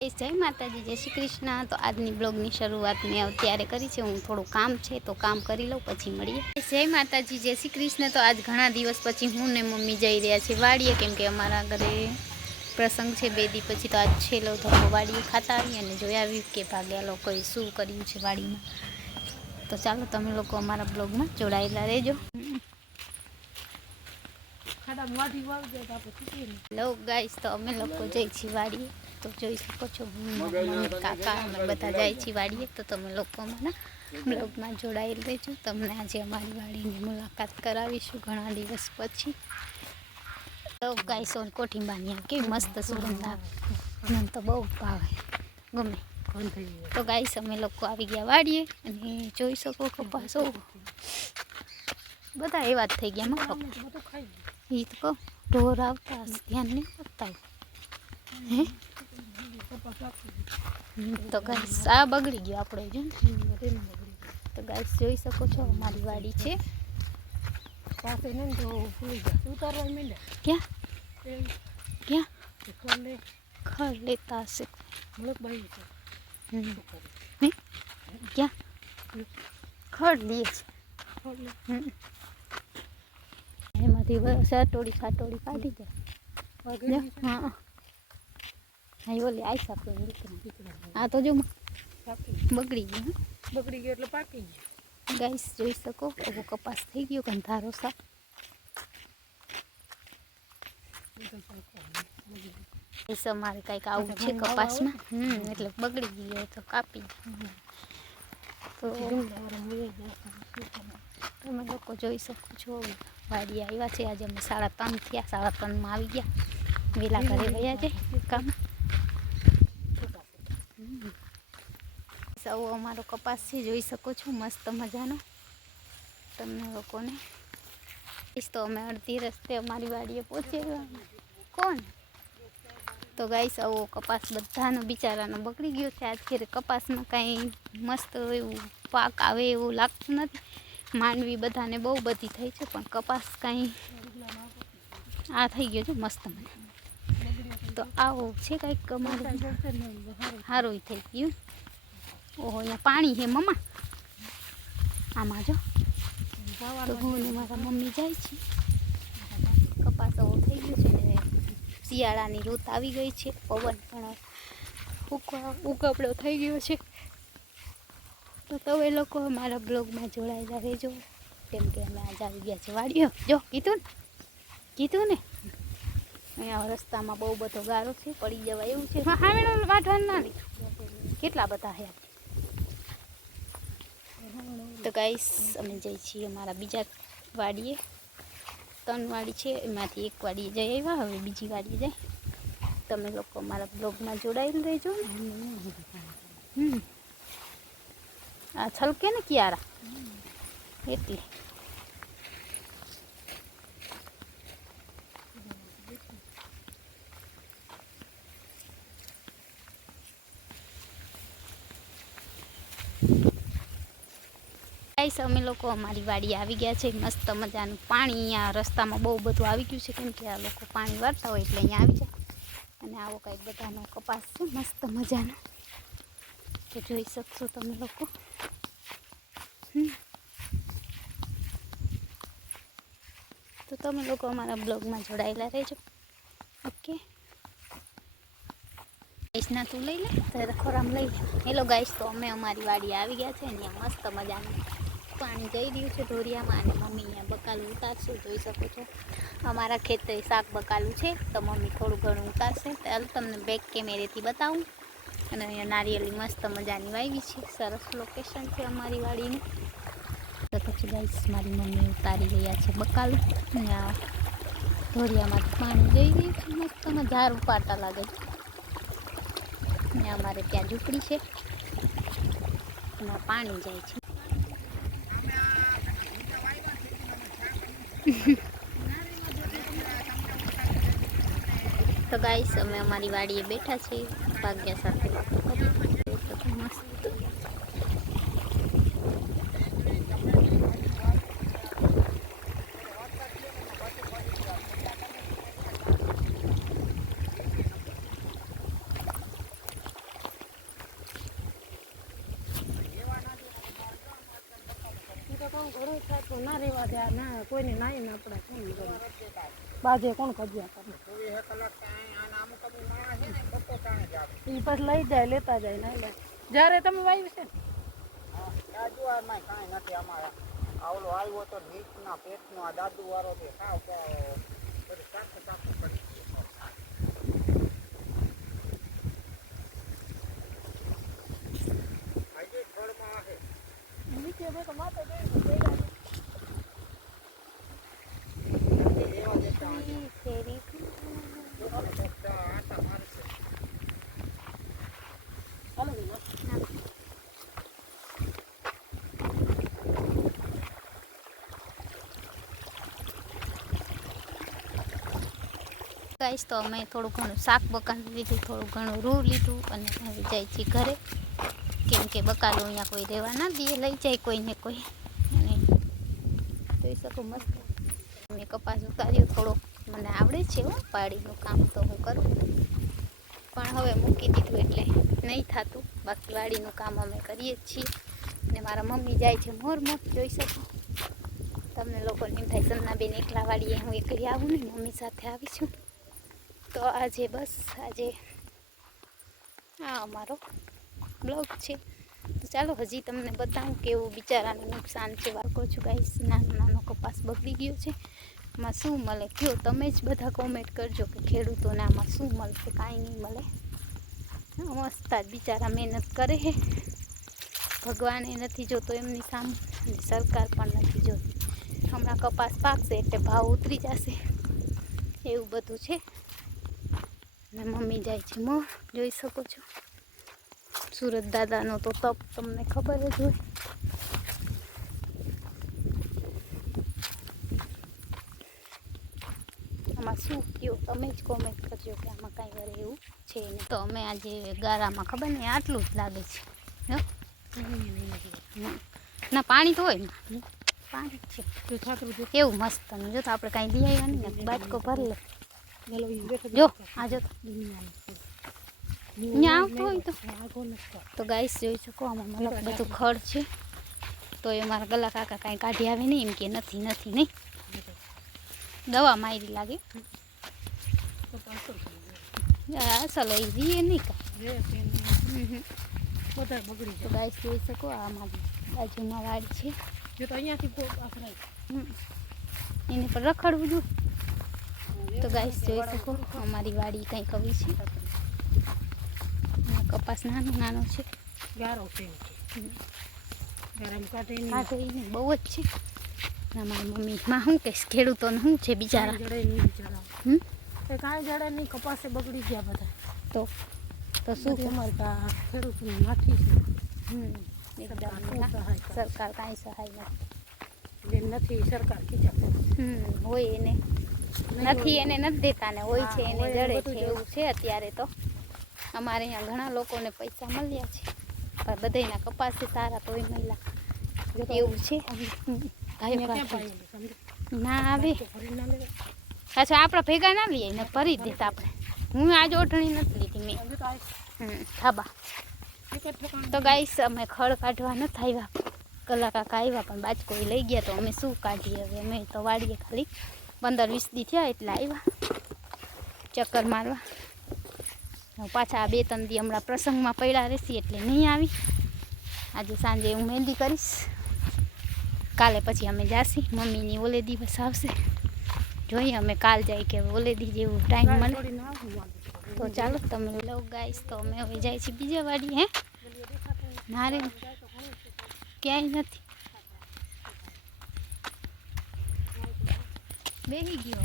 जय माताजी, जय श्री कृष्ण। तो आजनी ब्लॉगनी शुरुआत मैं अत्यारे करी छे। हूँ थोड़ું काम छे तो काम करी लઉં પછી મળીએ। जय माताजी, जय श्री कृष्ण। तो आज घણા દિવસ પછી હું ને મમ્મી જઈ રહ્યા છે વાડીએ, કેમ કે અમારા ઘરે પ્રસંગ છે 2 દી પછી। તો આજ છેલ્લો ધક્કો વાડીએ ખાતા આવી અને જોઈ આવી કે ભાગ્યા લોકોએ શું કર્યું છે વાડીમાં। તો ચાલો તમે લોકો અમારા બ્લોગમાં જોડાયેલા રહેજો। હેલો ગાઈસ, તો અમે લોકો જઈ છીએ વાડીએ। तो જોઈ શકો છો મમ્મી કાકા અમે બધા જાય છીએ વાડીએ। તો તમે લોકો અમારા બ્લોગમાં જોડાયેલ રહેજો। તમને આજે અમારી વાડીની મુલાકાત કરાવીશું ઘણા દિવસ પછી। તો ગાઈસ ઓન કોઠીંબાની કેવી મસ્ત સુગંધ આવે, મને તો બહુ ભાવે, ગમે। તો ગાઈસ અમે લોકો આવી ગયા વાડીએ અને જોઈ શકો કપાસ બધા એવા જ થઈ ગયા। એ તો કહું ઢોર આવતા ધ્યાન નહીં આપતા હે। तो गाइस आ बगड़ी गयो आपड़ो जो। तो गाइस જોઈ શકો છો અમારી વાડી છે પાસે ને તો ફૂલ ગયા ઉતારવા માંડે। ક્યાં ક્યાં ખડ લેતા હશે મલક ભાઈ છે। ક્યાં ખડ લે છે એમાંથી સાટોડી કાઢી દે। હા हाँ बोले आई साफ हाँ तो जो बगड़ी गई એટલે પાકી ગઈ। ગાઈસ જોઈ શકો હવે કપાસ થઈ ગયો કંધારો સા। એ અમારે કંઈક આવું છે કપાસમાં એટલે બગડી ગઈ તો કાપી। તો તમે લોકો જોઈ શકો છો વાડી આવ્યા છે। આજે અમે 3:30 થયા, 3:30 આવી ગયા। વેલા ઘરે વયા જાય કામ। સૌ અમારો કપાસ છે જોઈ શકો છો મસ્ત મજાનો તમને લોકોને। તો અમે અડધી રસ્તે અમારી વાડીએ પહોંચી ગયા। કોણ તો ગાઈસ આવો કપાસ બધાનો બિચારાનો બગડી ગયો છે। આજ કપાસમાં કાંઈ મસ્ત એવું પાક આવે એવું લાગતું નથી। માંડવી બધાને બહુ બધી થઈ છે પણ કપાસ કાંઈ આ થઈ ગયો છે મસ્ત મને। તો આવો છે કંઈક અમારે સારું થઈ ગયું। ઓહો અહીંયા પાણી છે મમ્મા આમાં જો। તો હું ને મારા મમ્મી જાય છે। કપાસ આવો થઈ ગયો છે ને શિયાળાની ઋતુ આવી ગઈ છે। પવન પણ ઉકળો થઈ ગયો છે। તો તમે લોકો અમારા બ્લોગમાં જોડાયેલા રહેજો, કેમ કે અમે આજ આવી ગયા છે વાડીઓ। જો કીધું ને અહીંયા રસ્તામાં બહુ બધો ગારો છે, પડી જવાય એવું છે। હા મેડમ વાઢવાનું ના નહીં કેટલા બધા છે। તો ગાઈસ અમે જઈ છીએ અમારા બીજા વાડીએ। 3 વાડી છે એમાંથી એક વાડીએ જઈ આવ્યા, હવે બીજી વાડીએ જાય। તમે લોકો અમારા બ્લોગમાં જોડાયેલ રહેજો। આ છલકે ને ક્યારા એટલે ગાઈસ અમે લોકો અમારી વાડી આવી ગયા છે। મસ્ત મજાનું પાણી અહીંયા રસ્તામાં બહુ બધું આવી ગયું છે, કેમ કે આ લોકો પાણી વાળતા હોય એટલે અહીંયા આવી જાય। અને આવો કંઈક બધાનો કપાસ છે મસ્ત મજાનો, તો જોઈ શકશો તમે લોકો। તો તમે લોકો અમારા બ્લોગમાં જોડાયેલા રહેજો, ઓકે। ગાઈસના તું લઈ લે તારે ખોરામ લઈ લે। હેલો ગાઈસ, તો અમે અમારી વાડી આવી ગયા છે। અહીંયા મસ્ત મજાનું પાણી જઈ રહ્યું છે ઢોરિયામાં અને મમ્મી અહીંયા બકાલું ઉતારશે, જોઈ શકો છો। અમારા ખેતરે શાક બકાલું છે તો મમ્મી થોડું ઘણું ઉતારશે। ચાલો તમને બેક કેમેરેથી બતાવું। અને અહીંયા નારિયેળી મસ્ત મજાની વાવી છે, સરસ લોકેશન છે અમારી વાડીનું। તો પછી ગાઈસ મારી મમ્મી ઉતારી રહ્યા છે બકાલું અને આ ઢોરિયામાંથી પાણી જઈ રહ્યું છે મસ્ત ઝાર ઉપાડતા લાગે છે। અને અમારે ત્યાં ઝૂંપડી છે એમાં પાણી જાય છે। તો ગાઈસ અમે અમારી વાડીએ બેઠા છીએ, ભાગ્યા સાથે વાતો કરીએ તો મસ્ત। ઘણું થાય તો ના રહેવા દે ના કોઈને નાઈ ના પડે કોણ બાજે કોણ કજ્યા કરે એ પછી લઈ જાય લેતા જાય ના લે જ્યારે તમે વાવ્યું છે દાદુઆમાં કાંઈ નથી અમારા આવલો આવ્યો તો નીચના પેટનો આ દાદુ વાળો છે સાવ બધું ચાખું ચાખું કરી હજી ફળમાં આવે નીચે મેં તો માથે ગઈ એવા દેતા ફેરી આટા મારશે ચાલો ગાઈસ તો અમે થોડું ઘણું શાક બકાલું લીધું, થોડું ઘણું રૂ લીધું અને હવે જાય છે ઘરે, કેમ કે બકાલું અહીંયા કોઈ રહેવા ના દે, લઈ જાય કોઈને કોઈ. અને જોઈ શકો મસ્ત મેં કપાસ ઉતાર્યો, થોડો મને આવડે છે હો પાડીનું કામ તો હું કરું, પણ હવે મૂકી દીધું એટલે નહીં થતું. બાકી વાડીનું કામ અમે કરીએ જ છીએ. ને મારા મમ્મી જાય છે મોરમાં, જોઈ શકો. તમને લોકોને એમ થાય સન્નાબેન એકલા વાડીએ હું એકલી આવું ને, મમ્મી સાથે આવીશું. તો આજે બસ આજે આ અમારો બ્લોગ છે. તો ચાલો હજી તમને બતાવું કેવું બિચારાને નુકસાન છે. વાળકો છું ગાઈસ, નાનો નાનો કપાસ બગડી ગયો છે. આમાં શું મળે કયો તમે જ બધા કોમેન્ટ કરજો કે ખેડૂતોને આમાં શું મળશે. કાંઈ નહીં મળે. મસ્ત જ બિચારા મહેનત કરે છે. ભગવાન એ નથી જોતો એમની સામે, અને સરકાર પણ નથી જોતી. હમણાં કપાસ પાકશે એટલે ભાવ ઉતરી જશે, એવું બધું છે. ને મમ્મી જાય છે મોર, જોઈ શકો છો. સુરત દાદાનો તો તપ તમને ખબર જ હોય. આમાં શું કયો તમે જ કોમેન્ટ કરજો કે આમાં કાંઈ વરે એવું છે નહીં. તો અમે આજે ગારામાં ખબર ને આટલું જ લાગે છે. ના પાણી તો હોય ને, પાણી જ છે એવું મસ્ત. જો તો આપણે કાંઈ લઈ આવ્યા નહીં ને, બાટકો ભરી લે. જો આ જો અહીંયા આવતું હોય તો ગાઈસ જોઈ શકો. આમાં મતલબ બધું ખડ છે. તો એ મારા ગલા કાકા કાંઈ કાઢી આવે નહીં, એમ કે નથી નથી નહીં, દવા મારી લાગે. અસલ એ રીએ નહીં કાંઈ. તો ગાઈસ જોઈ શકો આ મારી બાજુમાં વાડી છે. જો તો અહીંયાથી એને પર રખડવું જોઈએ. તો ગાઈસ જોઈ શકો અમારી વાડી કંઈક આવી છે. કપાસ નાનો નાનો છે, ગારો છે, કાઢે બહુ જ છે. મારી મમ્મીમાં શું કહીશ, ખેડૂતોને શું છે બિચારા, કાંઈ જડે નહીં, કપાસે બગડી ગયા બધા. તો શું અમારે ખેડૂતની માઠી છે. સરકાર કાંઈ સહાય નથી, સરકાર ખીચા હોય એને નથી, એને નથી દેતા ને હોય છે એને જડે છે, એવું છે અત્યારે. તો અમારે અહીંયા ઘણા લોકોને પૈસા મળ્યા છે, પણ બધાના કપાસ સારા તોય મળ્યા, એવું છે. ના આવે પાછા આપણા ભેગા ના લઈએ ને ભરી દેતા આપણે. હું આજ ઓઢણી નથી લીધી મેં થાબા. તો ગાઈસ અમે ખડ કાઢવા નથી આવ્યા, કલા કાકા આવ્યા પણ બાજકો લઈ ગયા. તો અમે શું કાઢીએ હવે, અમે તો વાડીએ ખાલી 15-20 દી થયા એટલે આવ્યા ચક્કર મારવા. પાછા 2-3 દી હમણાં પ્રસંગમાં પડ્યા રહેશી એટલે નહીં આવી. આજે સાંજે હું મહેંદી કરીશ, કાલે પછી અમે જાશી. મમ્મીની ઓલે દિવસ આવશે, જોઈએ અમે કાલ જાય કે ઓલે દી જેવું ટાઈમ મળે. તો ચાલો તમે લો ગાઈસ. તો અમે હવે જાય છીએ બીજા વાડી. હે ના રે ક્યાંય નથી, બેસી ગયો.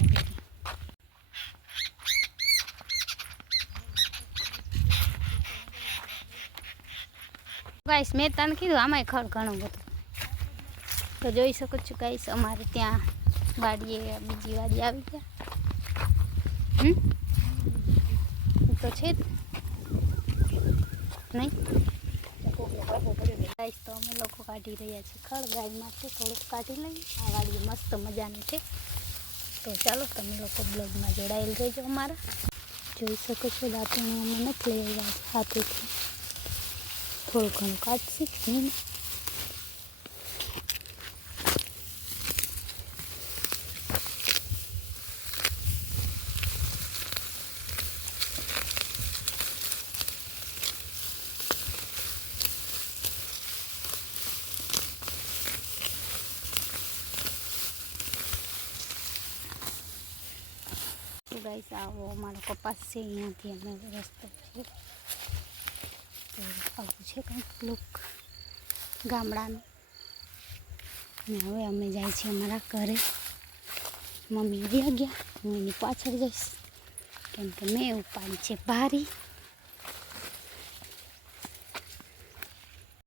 ગાઈસ મેં તને કીધું આમાંય ખડ ઘણું બધું. તો જોઈ શકો છો ગાઈસ અમારે ત્યાં વાડીએ બીજી વાડી આવી ગયા. તો છે જ નહીં ગાઈસ. તો અમે લોકો કાઢી રહ્યા છીએ ખડ, ગાયમાંથી થોડુંક કાઢી લઈએ. આ વાડી મસ્ત મજાની છે. તો ચાલો તમે લોકો બ્લોગમાં જોડાયેલ રહેજો અમારા. જોઈ શકો છો દાંતણી અમે નથી લઈ આવ્યા હાથેથી, થોડું ઘણું કાઢશી. ગાઈસ આવો અમારો કપાસ છે, અહીંયાથી અમે રસ્તો છે. તો આવું છે કંઈક લુક ગામડાનું. ને હવે અમે જાય છીએ અમારા ઘરે. મમ્મી વ્યા ગયા, હું એની પાછળ જઈશ કેમ કે મેં ઉપાડી છે ભારી.